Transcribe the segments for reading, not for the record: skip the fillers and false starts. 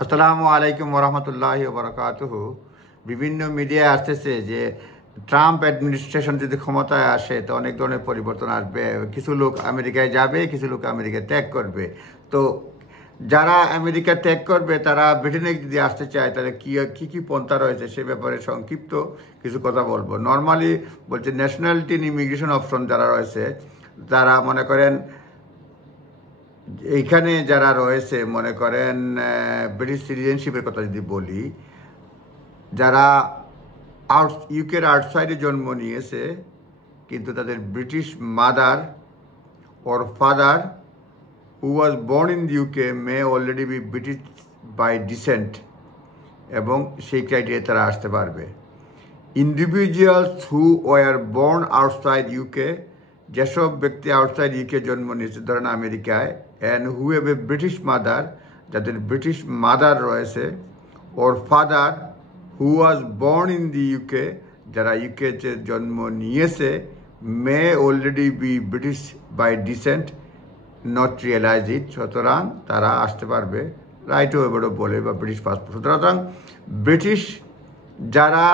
আসসালামু আলাইকুম ওরহমতুল্লাহি ওবরাকাতুহু। বিভিন্ন মিডিয়ায় আসতেছে যে ট্রাম্প অ্যাডমিনিস্ট্রেশন যদি ক্ষমতায় আসে তো অনেক ধরনের পরিবর্তন আসবে, কিছু লোক আমেরিকায় যাবে, কিছু লোক আমেরিকা ত্যাগ করবে। তো যারা আমেরিকা ত্যাগ করবে তারা ব্রিটেনে যদি আসতে চায় তাহলে কী কী পন্থা রয়েছে সে ব্যাপারে সংক্ষিপ্ত কিছু কথা বলবো। নর্মালি বলছে ন্যাশনালিটি ইমিগ্রেশন অপশন যারা রয়েছে তারা মনে করেন এইখানে যারা রয়েছে মনে করেন ব্রিটিশ সিটিজেনশিপের কথা যদি বলি, যারা ইউকের আউটসাইডে জন্ম নিয়েছে কিন্তু তাদের British mother or father who was born in the UK may already be British by descent, এবং সেই ক্রাইটেরিয়া তারা আসতে পারবে। Individuals who were born outside UK, যেসব ব্যক্তি আউটসাইড ইউকে জন্ম নিয়েছে ধরেন আমেরিকায়, and who have a British mother, যাদের ব্রিটিশ মাদার রয়েছে, or father who was born in the UK, যারা ইউকেতে জন্ম নিয়েছে, may already be British by descent not realise ইট, সুতরাং তারা আসতে পারবে রাইট ওয়েবারও বলে বা ব্রিটিশ পাসপোর্ট। সুতরাং ব্রিটিশ যারা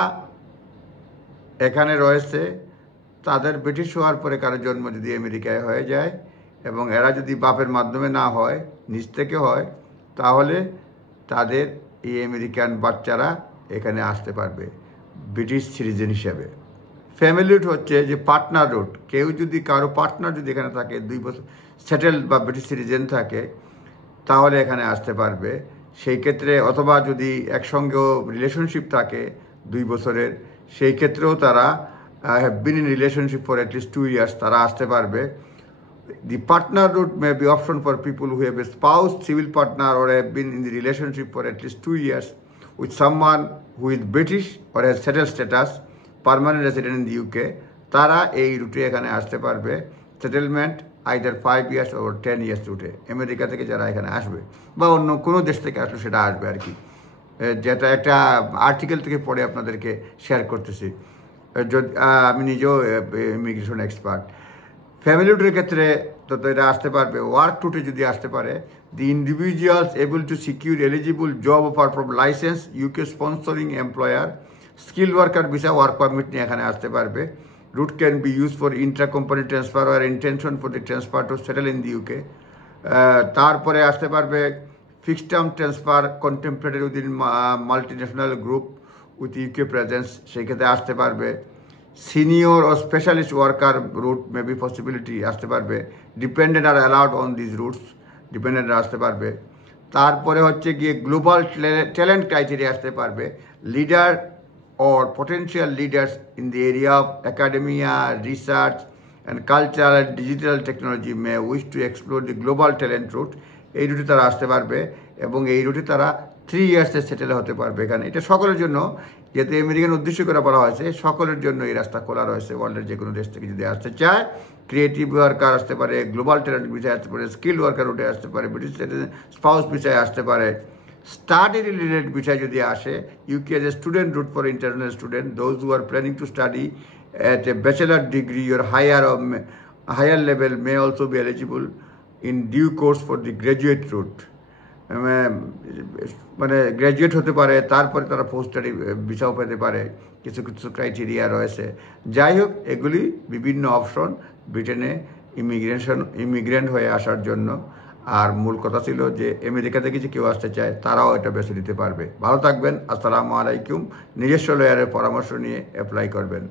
এখানে রয়েছে তাদের ব্রিটিশ হওয়ার পরে কারো জন্ম যদি আমেরিকায় হয়ে যায় এবং এরা যদি বাপের মাধ্যমে না হয়, নিজ থেকে হয়, তাহলে তাদের এই আমেরিকান বাচ্চারা এখানে আসতে পারবে ব্রিটিশ সিটিজেন হিসাবে। ফ্যামিলি রুট হচ্ছে যে পার্টনার রুট, কেউ যদি কারো পার্টনার যদি এখানে থাকে 2 বছর সেটেলড বা ব্রিটিশ সিটিজেন থাকে তাহলে এখানে আসতে পারবে। সেই ক্ষেত্রে অথবা যদি একসঙ্গেও রিলেশনশিপ থাকে 2 বছরের, সেই ক্ষেত্রেও তারা have been in relationship for at least 2 years, তারা আসতে পারবে। The partner route may be option for people who have a spouse, civil partner, or have been in the relationship for at least 2 years with someone who is British or has settled status, permanent resident in the UK. তারা এই রুটে এখানে আসতে পারবে। Settlement either 5 years or 10 years রুটে America থেকে যারা এখানে আসবে বা অন্য কোনো দেশ থেকে আসলে সেটা আসবে আর কি, যেটা একটা আর্টিকেল থেকে পড়ে আপনাদেরকে শেয়ার করতেছি। যদি আমি নিজেও ইমিগ্রেশন এক্সপার্ট। ফ্যামিলি রুটের ক্ষেত্রে তো এটা আসতে পারবে। ওয়ার্ক রুটে যদি আসতে পারে, the individuals able to secure eligible job offer from licence UK sponsoring employer, skill worker visa work permit নিয়ে এখানে আসতে পারবে। Route can be use for intra company transfer or intention for the transfer to settle in the UK. তারপরে আসতে পারবে fixed term transfer contemporary within multi national group with UK presence, সেই ক্ষেত্রে আসতে পারবে। Senior or specialist worker route may be possibility আসতে পারবে। Dependent R allowed on this roots, dependent আসতে পারবে। তারপরে হচ্ছে গিয়ে গ্লোবাল ট্যালেন্ট ক্রাইটেরিয়া আসতে পারবে। Leader or potential leaders in the area of academia, research and cultural and digital technology may wish to explore the global talent route. এই রুটে তারা আসতে পারবে এবং এই রুটে তারা 3 years-এ সেটেল হতে পারবে এখানে। এটা সকলের জন্য, যেহেতু আমেরিকান উদ্দেশ্য করে বলা হয়েছে, সকলের জন্য এই রাস্তা খোলা রয়েছে। ওয়ার্ল্ডের যে কোনো দেশ থেকে যদি আসতে চায়, ক্রিয়েটিভ ওয়ার্কার আসতে পারে, গ্লোবাল ট্যালেন্ট বিষয়ে আসতে পারে, স্কিল ওয়ার্কার রুটে আসতে পারে, ব্রিটিশ স্পাউস বিষয়ে আসতে পারে। স্টাডি রিলেটেড বিষয় যদি আসে, UK as a student route for international student, those who are planning to study at a bachelor degree or higher level may also be eligible in due course for the graduate route. মানে graduate হতে পারে, তারপরে তারা post study ভিসাও পেতে পারে, কিছু কিছু criteria রয়েছে। যাই হোক, এগুলি বিভিন্ন অপশন ব্রিটেনে ইমিগ্রেন্ট হয়ে আসার জন্য। আর মূল কথা ছিল যে আমেরিকা থেকে যে কেউ আসতে চায় তারাও এটা বেছে নিতে পারবে। ভালো থাকবেন, আসসালামু আলাইকুম। নিজস্ব লয়ারের পরামর্শ নিয়ে অ্যাপ্লাই করবেন।